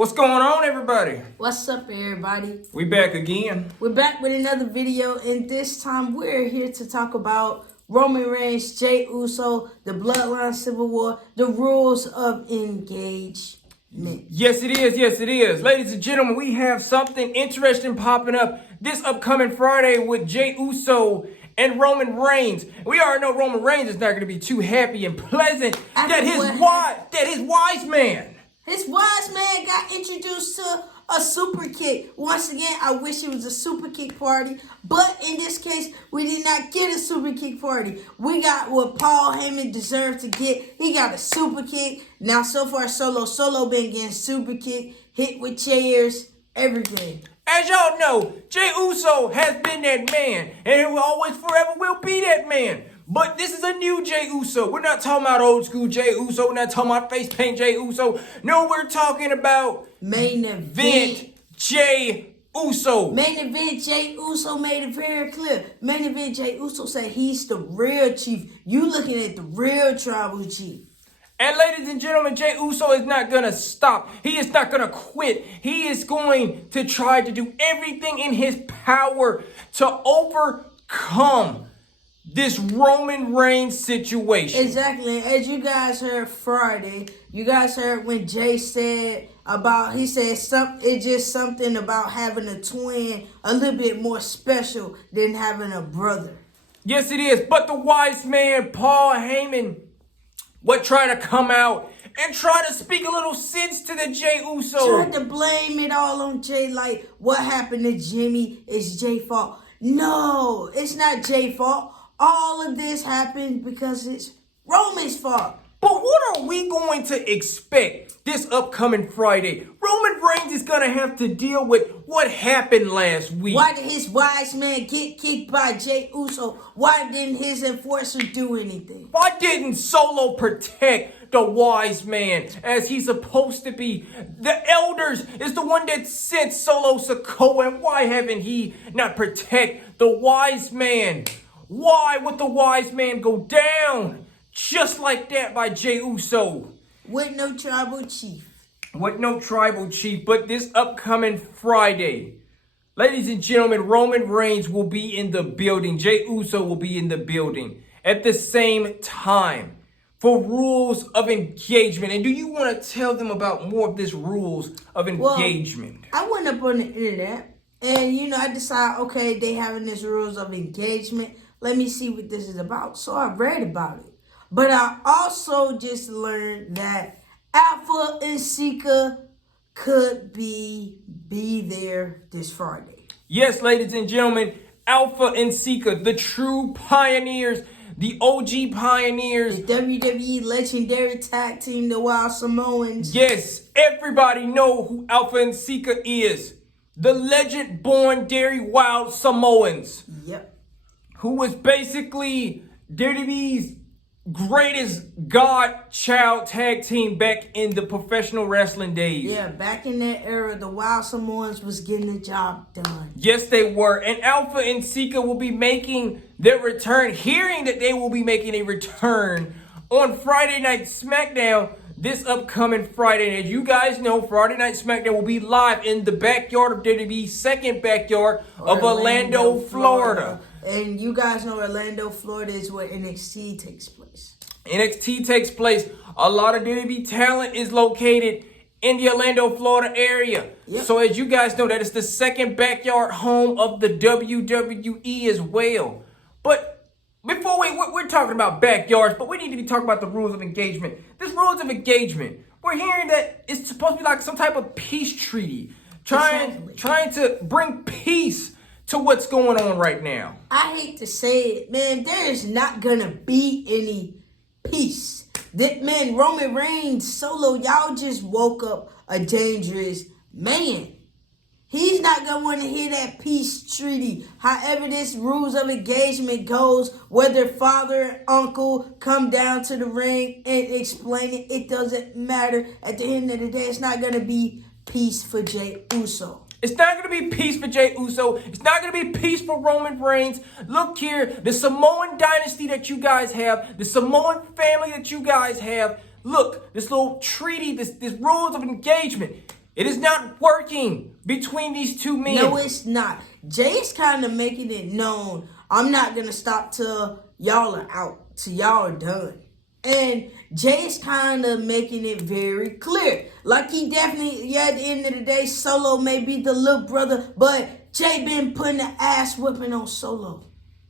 What's going on, everybody? What's up, everybody? We back again. We're back with another video, and this time we're here to talk about Roman Reigns, Jeyuso, the Bloodline Civil War, the rules of engagement. Yes, it is. Yes, it is. Ladies and gentlemen, we have something interesting popping up this upcoming Friday with Jeyuso and Roman Reigns. We already know Roman Reigns is not going to be too happy and pleasant that his wise man got introduced to a super kick. Once again, I wish it was a super kick party, but in this case, we did not get a super kick party. We got what Paul Heyman deserved to get. He got a super kick. Now, so far, Solo been getting super kick, hit with chairs, everything. As y'all know, Jeyuso has been that man, and he will always forever will be that man. But this is a new Jeyuso. We're not talking about old school Jeyuso. We're not talking about face paint Jeyuso. No, we're talking about main event Jeyuso. Main event Jeyuso made it very clear. Main event Jeyuso said he's the real chief. You looking at the real tribal chief. And ladies and gentlemen, Jeyuso is not going to stop. He is not going to quit. He is going to try to do everything in his power to overcome this Roman Reigns situation. Exactly. As you guys heard Friday, you guys heard when Jay said it's just something about having a twin a little bit more special than having a brother. Yes, it is. But the wise man, Paul Heyman, would try to come out and try to speak a little sense to the Jeyuso. Tried to blame it all on Jay, like what happened to Jimmy is Jay's fault. No, it's not Jay's fault. All of this happened because it's Roman's fault. But what are we going to expect this upcoming Friday? Roman Reigns is going to have to deal with what happened last week. Why did his wise man get kicked by Jeyuso? Why didn't his enforcer do anything? Why didn't Solo protect the wise man as he's supposed to be? The elders is the one that sent solosikoa, and why haven't he not protect the wise man? Why would the wise man go down just like that by Jeyuso? With no tribal chief. With no tribal chief. But this upcoming Friday, ladies and gentlemen, Roman Reigns will be in the building. Jeyuso will be in the building at the same time for rules of engagement. And do you want to tell them about more of this rules of engagement? Well, I went up on the internet and, I decided, okay, they having this rules of engagement. Let me see what this is about. So I read about it. But I also just learned that Alpha and Sika could be there this Friday. Yes, ladies and gentlemen, Alpha and Sika, the true pioneers, the OG pioneers. The WWE legendary tag team, the Wild Samoans. Yes, everybody know who Alpha and Sika is. The legend-born Dairy Wild Samoans. Yep. Who was basically WWE's greatest godchild tag team back in the professional wrestling days. Yeah, back in that era, the Wild Samoans was getting the job done. Yes, they were. And Alpha and Sika will be making their return, hearing that they will be making a return on Friday Night SmackDown this upcoming Friday. And as you guys know, Friday Night SmackDown will be live in the backyard of WWE's second backyard of Orlando, Florida. And you guys know Orlando, Florida is where NXT takes place. NXT takes place. A lot of WWE talent is located in the Orlando, Florida area. Yep. So as you guys know, that is the second backyard home of the WWE as well. But before we're talking about backyards, but we need to be talking about the rules of engagement. This rules of engagement, we're hearing that it's supposed to be like some type of peace treaty. Trying to bring peace to what's going on right now. I hate to say it, man, there is not gonna be any peace. That man, Roman Reigns, Solo, y'all just woke up a dangerous man. He's not gonna want to hear that peace treaty. However this rules of engagement goes, whether father and uncle come down to the ring and explain it, it doesn't matter. At the end of the day, it's not gonna be peace for Jeyuso. It's not going to be peace for Jeyuso. It's not going to be peace for Roman Reigns. Look here, the Samoan dynasty that you guys have, the Samoan family that you guys have. Look, this little treaty, this rules of engagement. It is not working between these two men. No, it's not. Jey is kind of making it known, I'm not going to stop till y'all are out, till y'all are done. And Jey is kind of making it very clear. Like he definitely, at the end of the day, Solo may be the little brother, but Jey been putting the ass whipping on Solo.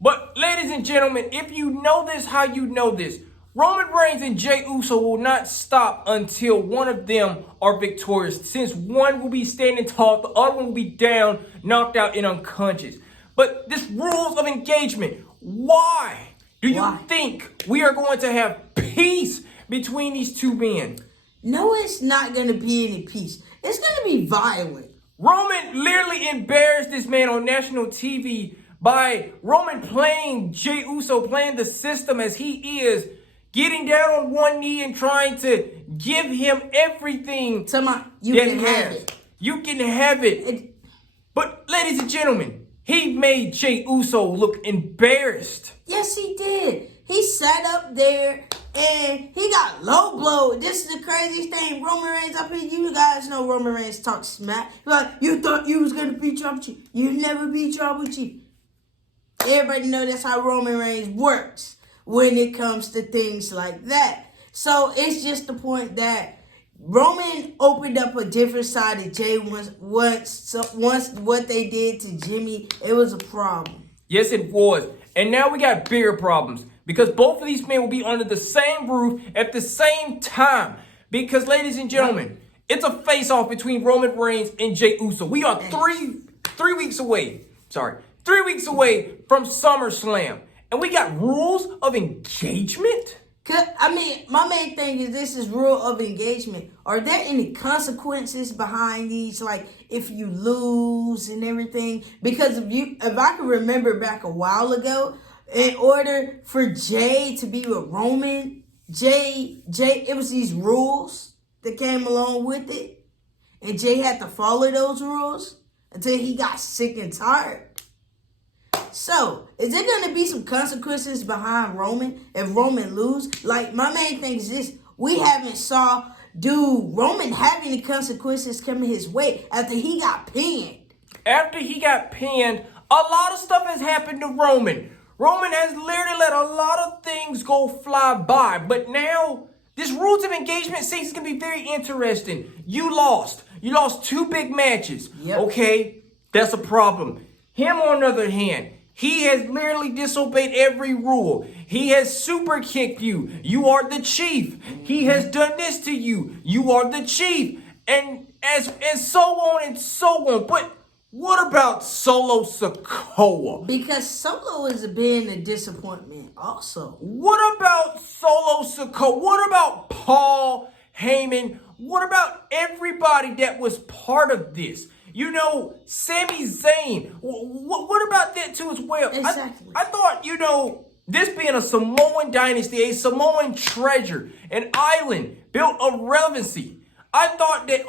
But ladies and gentlemen, if you know this, how you know this, Roman Reigns and Jeyuso will not stop until one of them are victorious. Since one will be standing tall, the other one will be down, knocked out, and unconscious. But this rules of engagement, why do you think we are going to have peace between these two men? No, it's not going to be any peace. It's going to be violent. Roman literally embarrassed this man on national TV by Roman playing Jeyuso, playing the system as he is, getting down on one knee and trying to give him everything you can have it. You can have it. But ladies and gentlemen, he made Jeyuso look embarrassed. Yes, he did. He sat up there and he got low blow. This is the craziest thing. Roman Reigns up here. You guys know Roman Reigns talk smack. Like, you thought you was going to beat Tribal Chief. You never beat Tribal Chief. Everybody know that's how Roman Reigns works when it comes to things like that. So it's just the point that Roman opened up a different side of Jey once what they did to Jimmy, it was a problem. Yes, it was. And now we got bigger problems because both of these men will be under the same roof at the same time. Because, ladies and gentlemen, it's a face-off between Roman Reigns and Jeyuso. We are 3 weeks away. 3 weeks away from SummerSlam. And we got rules of engagement? I mean, my main thing is this is rule of engagement. Are there any consequences behind these? Like, if you lose and everything? Because if I can remember back a while ago, in order for Jey to be with Roman, it was these rules that came along with it. And Jey had to follow those rules until he got sick and tired. So, is there going to be some consequences behind Roman if Roman lose? Like, my main thing is this. We haven't saw, Roman have any consequences coming his way after he got pinned? After he got pinned, a lot of stuff has happened to Roman. Roman has literally let a lot of things go fly by. But now, this rules of engagement seems to be very interesting. You lost. You lost 2 big matches. Yep. Okay, that's a problem. Him, on the other hand, he has literally disobeyed every rule. He has super kicked you. You are the chief. He has done this to you. You are the chief. And so on and so on. But what about Solosikoa? Because Solo is being a disappointment also. What about Solosikoa? What about paulheyman? What about everybody that was part of this? You know, Sami Zayn. What about that too as well? Exactly. I thought, this being a Samoan dynasty, a Samoan treasure, an island built of relevancy. I thought that,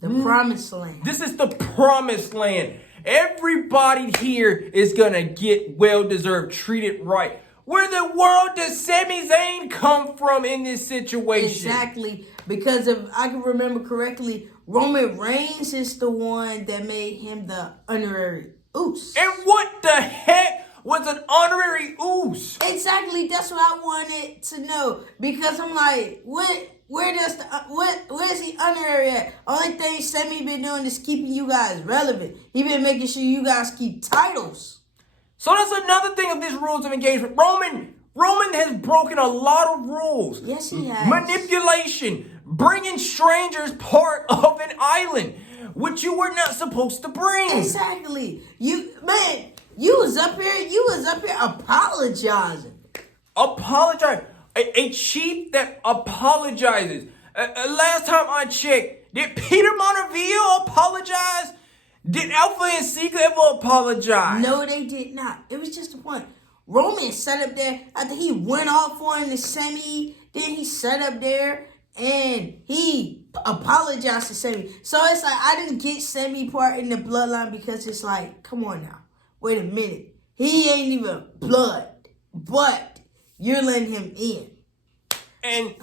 the promised land. This is the promised land. Everybody here is going to get well-deserved, treated right. Where the world does Sami Zayn come from in this situation? Exactly. Because if I can remember correctly, Roman Reigns is the one that made him the honorary Uso. And what the heck was an honorary Uso? Exactly. That's what I wanted to know. Because I'm like, where's the honorary at? Only thing Sami been doing is keeping you guys relevant. He been making sure you guys keep titles. So that's another thing of this rules of engagement. Roman has broken a lot of rules. Yes, he has. Manipulation, bringing strangers part of an island, which you were not supposed to bring. Exactly. You was up here apologizing. Apologize. A chief that apologizes. Last time I checked, did Peter Montevideo apologize? Did Alpha and Sika ever apologize? No, they did not. It was just a point. Roman sat up there after he went off on the Sami. Then he sat up there and he apologized to Sami. So it's like I didn't get Sami part in the bloodline because it's like, come on now. Wait a minute. He ain't even blood, but you're letting him in. And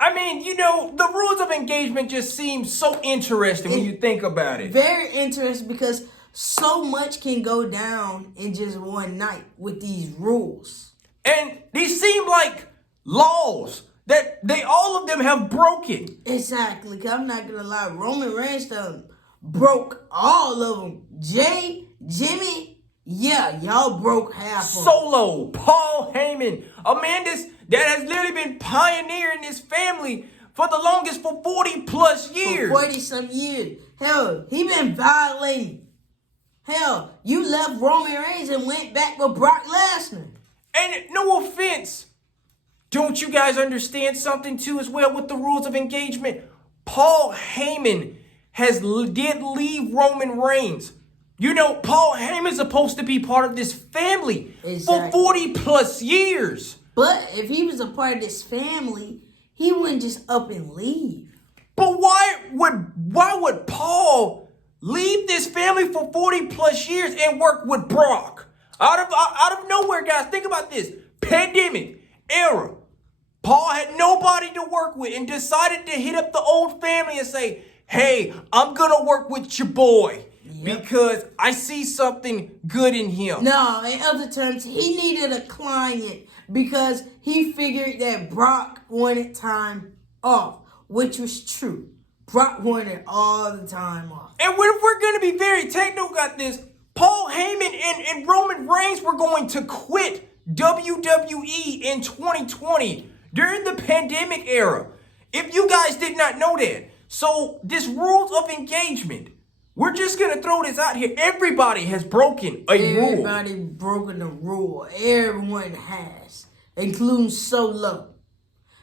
I mean, you know, the rules of engagement just seem so interesting when you think about it. Very interesting because so much can go down in just one night with these rules. And these seem like laws that all of them have broken. Exactly. Cause I'm not gonna lie, Roman Reigns done broke all of them. Jey, Jimmy, yeah, y'all broke half of them. Solo, Paul Heyman, a man that has literally been pioneering this family for the longest, for 40 plus years. For 40 some years. Hell, he been violating. Hell, you left Roman Reigns and went back with Brock Lesnar. And no offense, don't you guys understand something too as well with the rules of engagement? Paul Heyman did leave Roman Reigns. You know, Paul Heyman's supposed to be part of this family for 40 plus years. But if he was a part of this family, he wouldn't just up and leave. But why would Paul leave this family for 40 plus years and work with Brock? Out of nowhere, guys, think about this. Pandemic era. Paul had nobody to work with and decided to hit up the old family and say, hey, I'm going to work with your boy. Because I see something good in him. No, in other terms, he needed a client because he figured that Brock wanted time off, which was true. Brock wanted all the time off. And if we're going to be very technical about this, Paul Heyman and Roman Reigns were going to quit WWE in 2020 during the pandemic era. If you guys did not know that. So this rules of engagement, we're just going to throw this out here. Everybody has broken a rule. Everybody broken the rule. Everyone has, including Solo.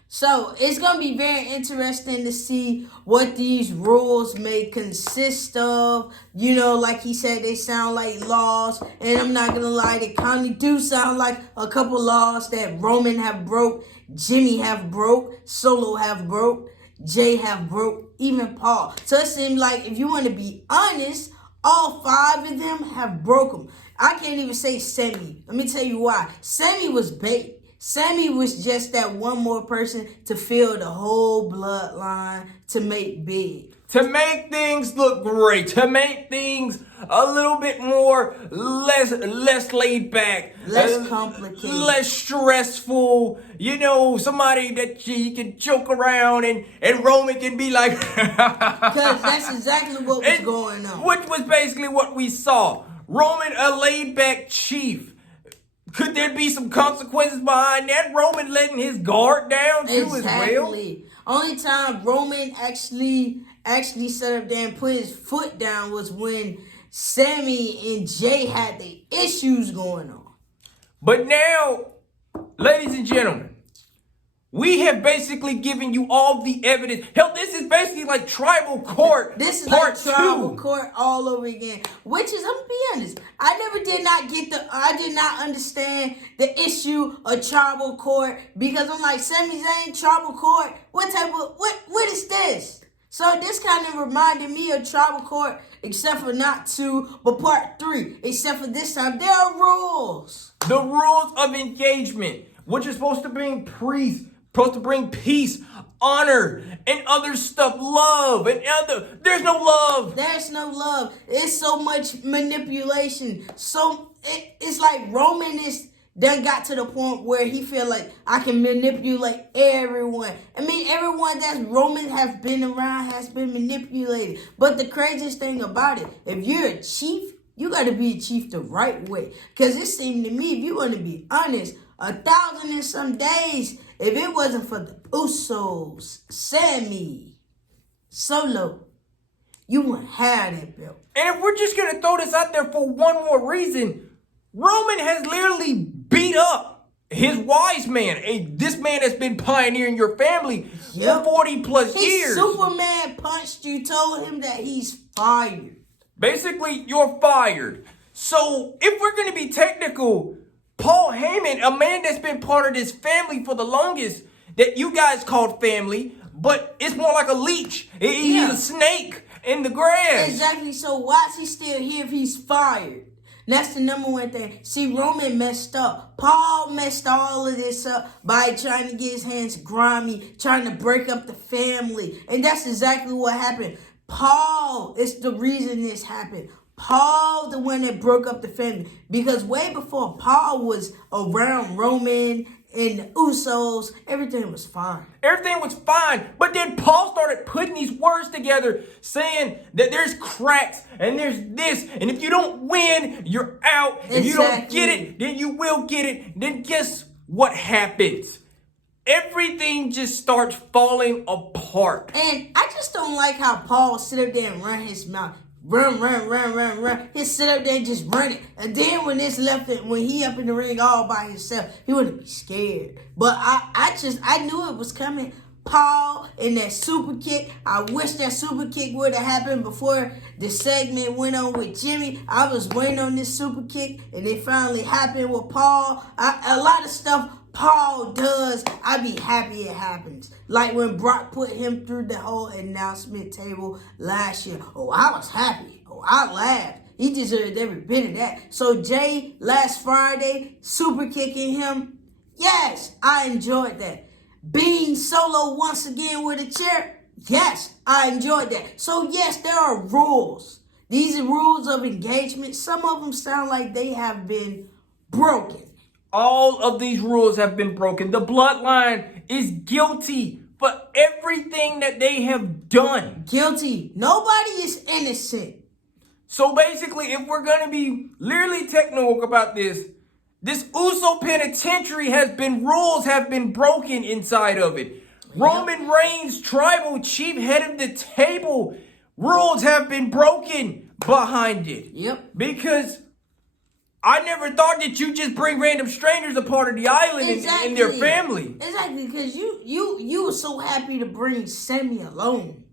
So it's going to be very interesting to see what these rules may consist of. You know, like he said, they sound like laws. And I'm not going to lie, they kind of do sound like a couple laws that Roman have broke, Jimmy have broke, Solo have broke, Jey have broke, even Paul. So it seems like, if you want to be honest, all 5 of them have broke them. I can't even say Sammy. Let me tell you why. Sammy was bait. Sammy was just that one more person to fill the whole bloodline to make big. To make things look great. To make things a little bit more, less laid back. Less complicated. Less stressful. You know, somebody that you can joke around and Roman can be like... Because that's exactly what was going on. Which was basically what we saw. Roman, a laid back chief. Could there be some consequences behind that? Roman letting his guard down too as well? Only time Roman actually sat up there and put his foot down was when Sammy and Jey had the issues going on. But now, ladies and gentlemen, we have basically given you all the evidence. Hell, this is basically like tribal court. This is part like tribal 2. court all over again. Which is, I'm gonna be honest, I did not understand the issue of tribal court, because I'm like, Sami Zayn, tribal court, what is this? So this kind of reminded me of tribal court, except for not 2, but part 3. Except for this time, there are rules. The rules of engagement, which is supposed to bring peace, honor, and other stuff, love, and there's no love. There's no love. It's so much manipulation. So it's like Roman done got to the point where he feel like, I can manipulate everyone. I mean, everyone that Roman has been around has been manipulated. But the craziest thing about it, if you're a chief, you got to be a chief the right way. Because it seemed to me, if you want to be honest, 1,000 and some days, if it wasn't for the Usos, Sammy, Solo, you wouldn't have that belt. And if we're just going to throw this out there for one more reason, Roman has literally beat up his wise man. This man has been pioneering your family for 40 plus years. Superman punched you, told him that he's fired. Basically, you're fired. So if we're going to be technical, Paul Heyman, a man that's been part of this family for the longest, that you guys called family, but it's more like a leech. He's a snake in the grass. Exactly. So why is he still here if he's fired? That's the number one thing. See, Roman messed up. Paul messed all of this up by trying to get his hands grimy, trying to break up the family. And that's exactly what happened. Paul is the reason this happened. Paul, the one that broke up the family. Because way before Paul was around Roman and the Usos, everything was fine. Everything was fine. But then Paul started putting these words together, saying that there's cracks and there's this. And if you don't win, you're out. If you don't get it, then you will get it. Then guess what happens? Everything just starts falling apart. And I just don't like how Paul sit up there and run his mouth. Run. He sit up there and just run it. And then when he up in the ring all by himself, he wouldn't be scared. But I knew it was coming. Paul and that super kick. I wish that super kick would have happened before the segment went on with Jimmy. I was waiting on this super kick, and it finally happened with Paul. A lot of stuff Paul does, I be happy it happens. Like when Brock put him through the whole announcement table last year. Oh, I was happy. Oh, I laughed. He deserved every bit of that. So Jay, last Friday, super kicking him. Yes, I enjoyed that. Being solo once again with a chair. Yes, I enjoyed that. So yes, there are rules. These are rules of engagement. Some of them sound like they have been broken. All of these rules have been broken. The bloodline is guilty for everything that they have done. Guilty. Nobody is innocent. So basically, if we're going to be literally technical about this Uso penitentiary rules have been broken inside of it. Yep. Roman Reigns, tribal chief, head of the table, rules have been broken behind it. Yep. Because I never thought that you just bring random strangers a part of the island and their family. Exactly, because you were so happy to bring Sammy alone.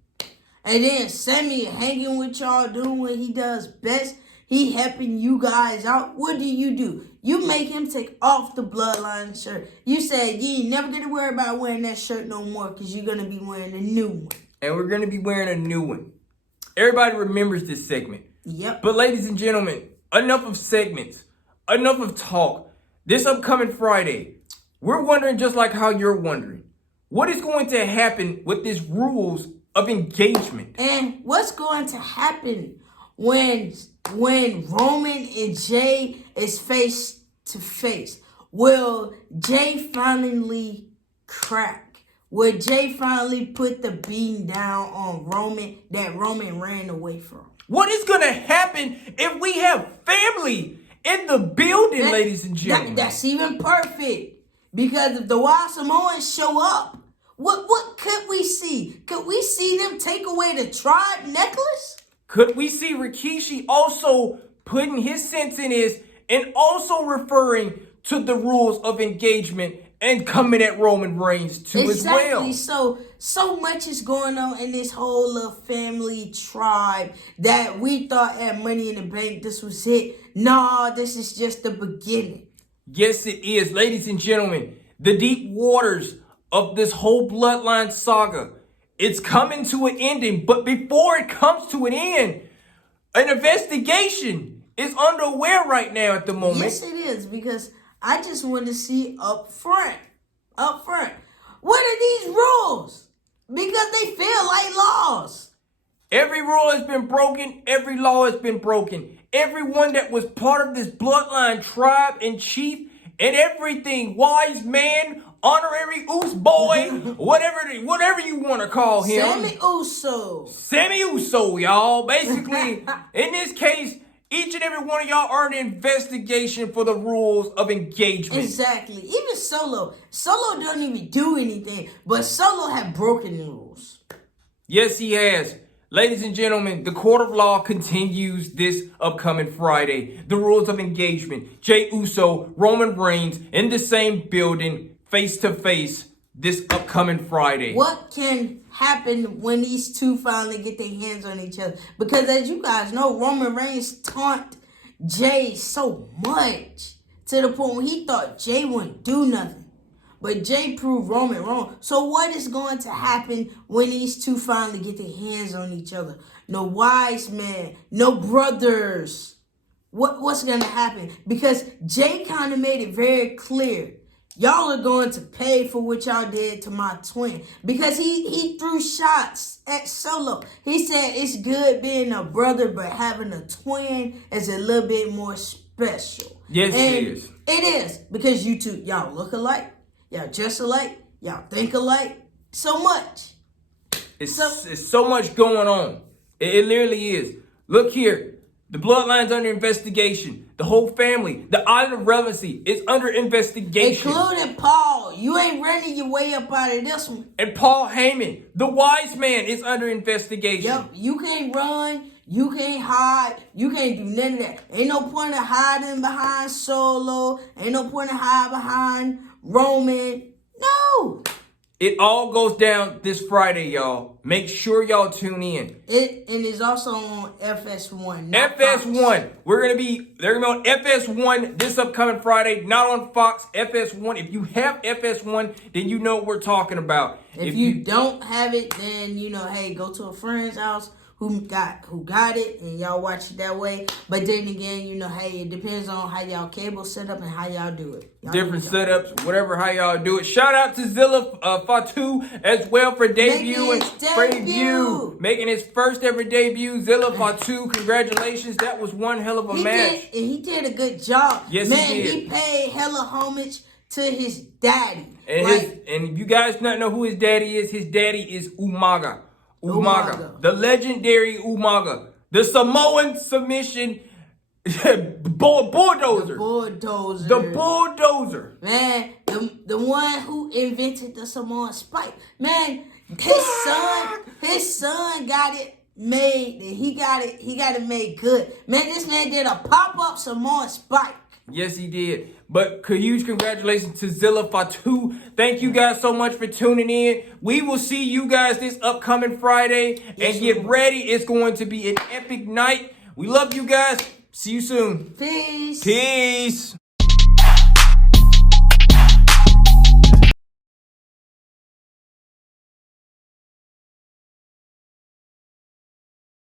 And then Sammy hanging with y'all, doing what he does best. He helping you guys out. What do? You make him take off the bloodline shirt. You said you ain't never going to worry about wearing that shirt no more because you're going to be wearing a new one. And we're going to be wearing a new one. Everybody remembers this segment. Yep. But ladies and gentlemen, enough of segments. Enough of talk. This upcoming Friday, we're wondering just like how you're wondering. What is going to happen with these rules of engagement? And what's going to happen when Roman and Jay is face to face? Will Jay finally crack? Will Jay finally put the beating down on Roman that Roman ran away from? What is going to happen if we have family in the building, ladies and gentlemen? That's even perfect. Because if the Wild Samoans show up, what could we see? Could we see them take away the tribe necklace? Could we see Rikishi also putting his sense in his and also referring to the rules of engagement and coming at Roman Reigns too as well? Exactly. So much is going on in this whole little family tribe that we thought at Money in the Bank this was it. No, this is just the beginning. Yes, it is. Ladies and gentlemen, the deep waters of this whole bloodline saga, it's coming to an ending. But before it comes to an end, an investigation is underway right now at the moment. Yes, it is, because I just want to see up front. What are these rules? Because they feel like laws. Every rule has been broken. Every law has been broken. Everyone that was part of this bloodline tribe and chief and everything, wise man, honorary Us boy, whatever you want to call him. Sammy Uso, y'all. Basically, in this case, each and every one of y'all are an investigation for the rules of engagement. Exactly. Even Solo. Solo don't even do anything, but Solo have broken rules. Yes, he has. Ladies and gentlemen, the court of law continues this upcoming Friday. The rules of engagement. Jey Uso, Roman Reigns in the same building, face to face, this upcoming Friday. What can happen when these two finally get their hands on each other? Because as you guys know, Roman Reigns taunt Jay so much to the point where he thought Jay wouldn't do nothing. But Jay proved Roman wrong. So what is going to happen when these two finally get their hands on each other? No wise men, no brothers. what's gonna happen, because Jay kind of made it very clear. Y'all are going to pay for what y'all did to my twin, because he threw shots at Solo. He said it's good being a brother, but having a twin is a little bit more special. Yes, and it is. It is, because you two, y'all look alike, y'all dress alike, y'all think alike, so much. It's so much going on. It literally is. Look here. The bloodline's under investigation. The whole family, the island of relevancy is under investigation. Including Paul. You ain't running your way up out of this one. And Paulheyman, the wise man, is under investigation. Yep. You can't run. You can't hide. You can't do none of that. Ain't no point of hiding behind Solo. Ain't no point of hiding behind Roman. No. It all goes down this Friday, y'all. Make sure y'all tune in. And it's also on FS1. FS1. They're gonna be on FS1 this upcoming Friday, not on Fox. FS1. If you have FS1, then you know what we're talking about. If you don't have it, then hey, go to a friend's house who got it, and y'all watch it that way. But then again, hey, it depends on how y'all cable set up and how y'all do it. Different setups, whatever, how y'all do it. Shout out to Zilla Fatu as well for debut. Making his first ever debut. Zilla Fatu, congratulations. That was one hell of a match. He did a good job. Yes, man, he did. He paid hella homage to his daddy. And if you guys not know who his daddy is Umaga. Umaga. The legendary Umaga. The Samoan submission bulldozer. The bulldozer. Man, the one who invented the Samoan spike. Man, his son got it made. He got it made good. Man, this man did a pop-up Samoan spike. Yes, he did. But huge congratulations to Zilla Fatu. Thank you guys so much for tuning in. We will see you guys this upcoming Friday. And get ready. It's going to be an epic night. We love you guys. See you soon. Peace. Peace.